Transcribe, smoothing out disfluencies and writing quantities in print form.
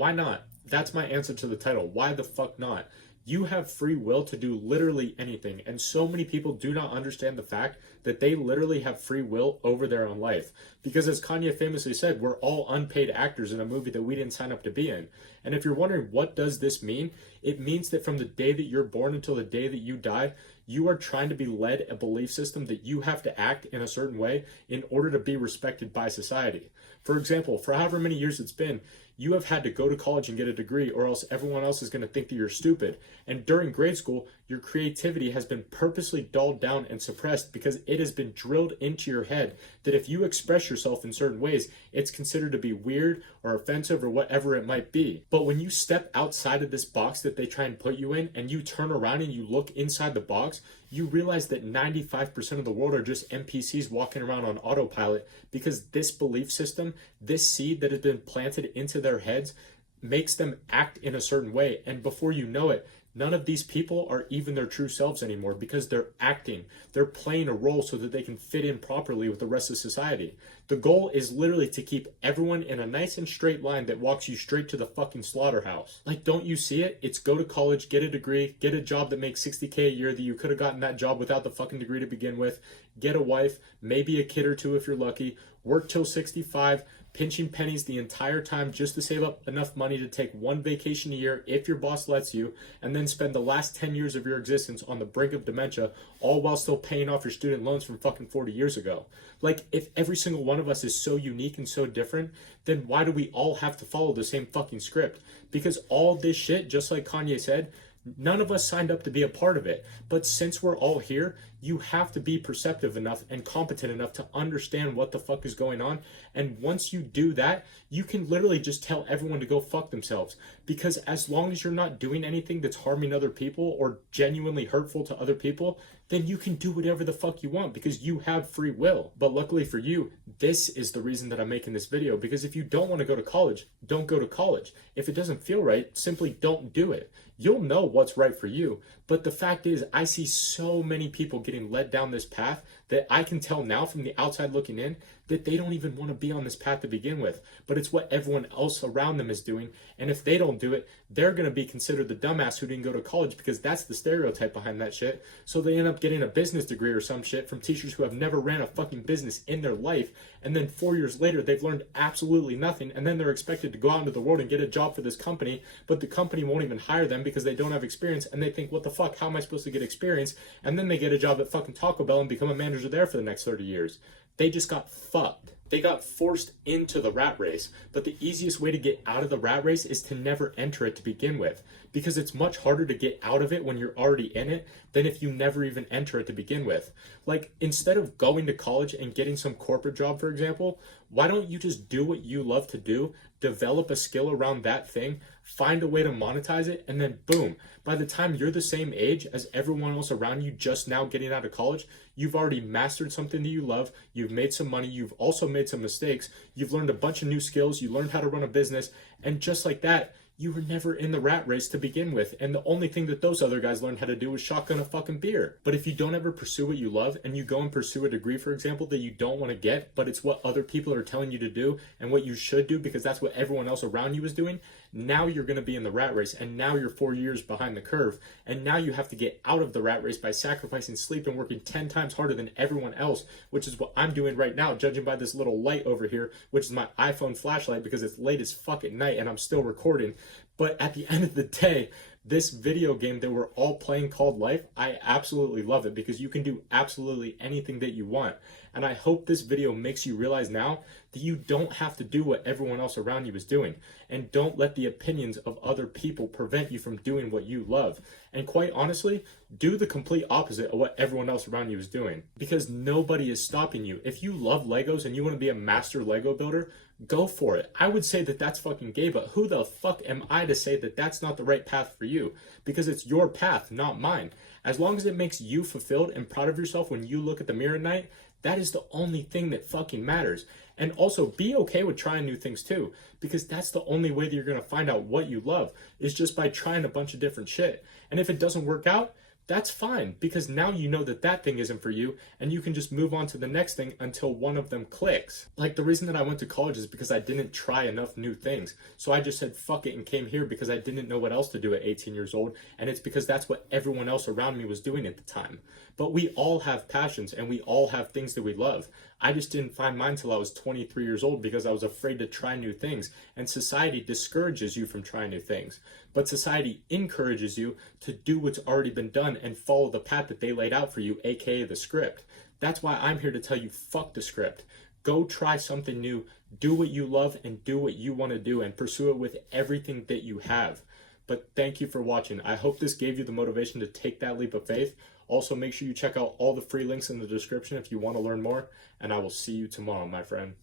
Why not? That's my answer to the title. Why the fuck not? You have free will to do literally anything, and so many people do not understand the fact that they literally have free will over their own life. Because as Kanye famously said, we're all unpaid actors in a movie that we didn't sign up to be in. And if you're wondering what does this mean, it means that from the day that you're born until the day that you die, you are trying to be led a belief system that you have to act in a certain way in order to be respected by society. For example, for however many years it's been, you have had to go to college and get a degree, or else everyone else is going to think that you're stupid. And during grade school, your creativity has been purposely dulled down and suppressed because it has been drilled into your head that if you express yourself in certain ways, it's considered to be weird or offensive or whatever it might be. But when you step outside of this box that they try and put you in, and you turn around and you look inside the box, you realize that 95% of the world are just NPCs walking around on autopilot because this belief system, this seed that has been planted into their heads, makes them act in a certain way. And before you know it, none of these people are even their true selves anymore because they're acting. They're playing a role so that they can fit in properly with the rest of society. The goal is literally to keep everyone in a nice and straight line that walks you straight to the fucking slaughterhouse. Like, don't you see it? It's go to college, get a degree, get a job that makes $60K a year that you could have gotten that job without the fucking degree to begin with, get a wife, maybe a kid or two if you're lucky, work till 65, pinching pennies the entire time just to save up enough money to take one vacation a year if your boss lets you, and then spend the last 10 years of your existence on the brink of dementia, all while still paying off your student loans from fucking 40 years ago. Like, if every single one of us is so unique and so different, then why do we all have to follow the same fucking script? Because all this shit, just like Kanye said, none of us signed up to be a part of it. But since we're all here, you have to be perceptive enough and competent enough to understand what the fuck is going on. And once you do that, you can literally just tell everyone to go fuck themselves. Because as long as you're not doing anything that's harming other people or genuinely hurtful to other people, then you can do whatever the fuck you want because you have free will. But luckily for you, this is the reason that I'm making this video, because if you don't want to go to college, don't go to college. If it doesn't feel right, simply don't do it. You'll know what's right for you. But the fact is, I see so many people getting led down this path that I can tell now from the outside looking in that they don't even want to be on this path to begin with. But it's what everyone else around them is doing. And if they don't do it, they're going to be considered the dumbass who didn't go to college, because that's the stereotype behind that shit. So they end up getting a business degree or some shit from teachers who have never ran a fucking business in their life. And then 4 years later, they've learned absolutely nothing. And then they're expected to go out into the world and get a job for this company. But the company won't even hire them because they don't have experience. And they think, what the fuck? How am I supposed to get experience? And then they get a job at fucking Taco Bell and become a manager there for the next 30 years. They just got fucked. They got forced into the rat race. But the easiest way to get out of the rat race is to never enter it to begin with. Because it's much harder to get out of it when you're already in it than if you never even enter it to begin with. Like, instead of going to college and getting some corporate job, for example, why don't you just do what you love to do, develop a skill around that thing, find a way to monetize it, and then boom, by the time you're the same age as everyone else around you just now getting out of college, you've already mastered something that you love, you've made some money, you've also made some mistakes, you've learned a bunch of new skills, you learned how to run a business, and just like that, you were never in the rat race to begin with. And the only thing that those other guys learned how to do was shotgun a fucking beer. But if you don't ever pursue what you love, and you go and pursue a degree, for example, that you don't want to get, but it's what other people are telling you to do and what you should do because that's what everyone else around you is doing, now you're going to be in the rat race, and now you're 4 years behind the curve, and now you have to get out of the rat race by sacrificing sleep and working 10 times harder than everyone else, which is what I'm doing right now, judging by this little light over here, which is my iPhone flashlight because it's late as fuck at night and I'm still recording. But at the end of the day, this video game that we're all playing called life, I absolutely love it because you can do absolutely anything that you want. And I hope this video makes you realize now that you don't have to do what everyone else around you is doing. And don't let the opinions of other people prevent you from doing what you love. And quite honestly, do the complete opposite of what everyone else around you is doing. Because nobody is stopping you. If you love Legos and you want to be a master Lego builder, go for it. I would say that that's fucking gay, but who the fuck am I to say that that's not the right path for you? Because it's your path, not mine. As long as it makes you fulfilled and proud of yourself when you look at the mirror at night, that is the only thing that fucking matters. And also be okay with trying new things too, because that's the only way that you're going to find out what you love, is just by trying a bunch of different shit. And if it doesn't work out, that's fine, because now you know that that thing isn't for you, and you can just move on to the next thing until one of them clicks. Like, the reason that I went to college is because I didn't try enough new things. So I just said fuck it and came here because I didn't know what else to do at 18 years old, and it's because that's what everyone else around me was doing at the time. But we all have passions and we all have things that we love. I just didn't find mine till I was 23 years old because I was afraid to try new things, and society discourages you from trying new things. But society encourages you to do what's already been done and follow the path that they laid out for you, aka the script. That's why I'm here to tell you, fuck the script. Go try something new, do what you love, and do what you want to do, and pursue it with everything that you have. But thank you for watching. I hope this gave you the motivation to take that leap of faith. Also, make sure you check out all the free links in the description if you want to learn more, and I will see you tomorrow, my friend.